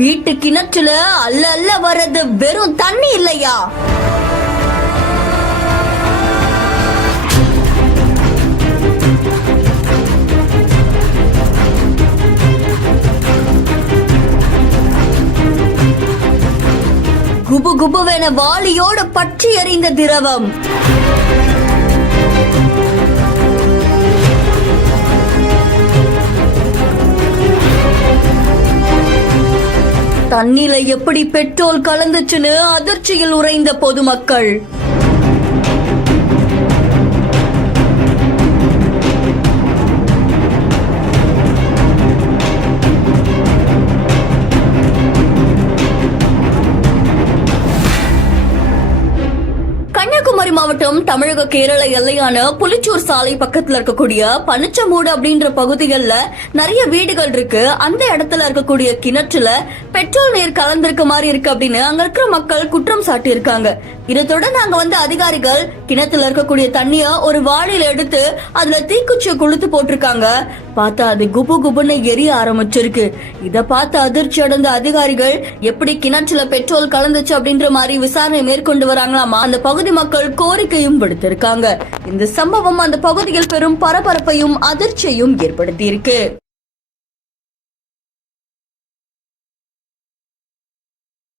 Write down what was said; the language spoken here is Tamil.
வீட்டு கிணற்றுல அல்ல அல்ல வர்றது வெறும் தண்ணி இல்லையா? குபு குபுவென வாளியோட பற்றி எறிந்த திரவம். தண்ணீல எப்படி பெட்ரோல் கலந்துச்சுன்னு அதிர்ச்சியில் உறைந்த பொதுமக்கள். கன்னியாகுமரி மாவட்டம் தமிழக கேரள எல்லையான புலிச்சூர் சாலை பக்கத்துல இருக்கக்கூடிய பனச்சமூடு அப்படின்ற பகுதிகள்ல நிறைய வீடுகள் இருக்கு. அந்த இடத்துல இருக்கக்கூடிய கிணற்றுல பெட்ரோல் நீர் கலந்திருக்க மாதிரி இருக்கு அப்படின்னு அங்க இருக்கிற மக்கள் குற்றம் சாட்டி இருக்காங்க. இதை தொடர்ந்து அங்க அதிகாரிகள் கிணத்துல இருக்கக்கூடிய தண்ணிய ஒரு வாளியில எடுத்து அதுல தீக்குச்சியை கொளுத்து போட்டிருக்காங்க. பார்த்தா அது குபு குபுன்னு எரிய ஆரம்பிச்சிருக்கு. இத பார்த்து அதிர்ச்சி அடைந்த அதிகாரிகள் எப்படி கிணற்றுல பெட்ரோல் கலந்துச்சு அப்படின்ற மாதிரி விசாரணை மேற்கொண்டு வராங்களாமா. அந்த பகுதி மக்கள் கோரிக்கையும் விடுத்திருக்காங்க. இந்த சம்பவம் அந்த பகுதியில் பெரும் பரபரப்பையும் அதிர்ச்சியையும் ஏற்படுத்தி இருக்கு.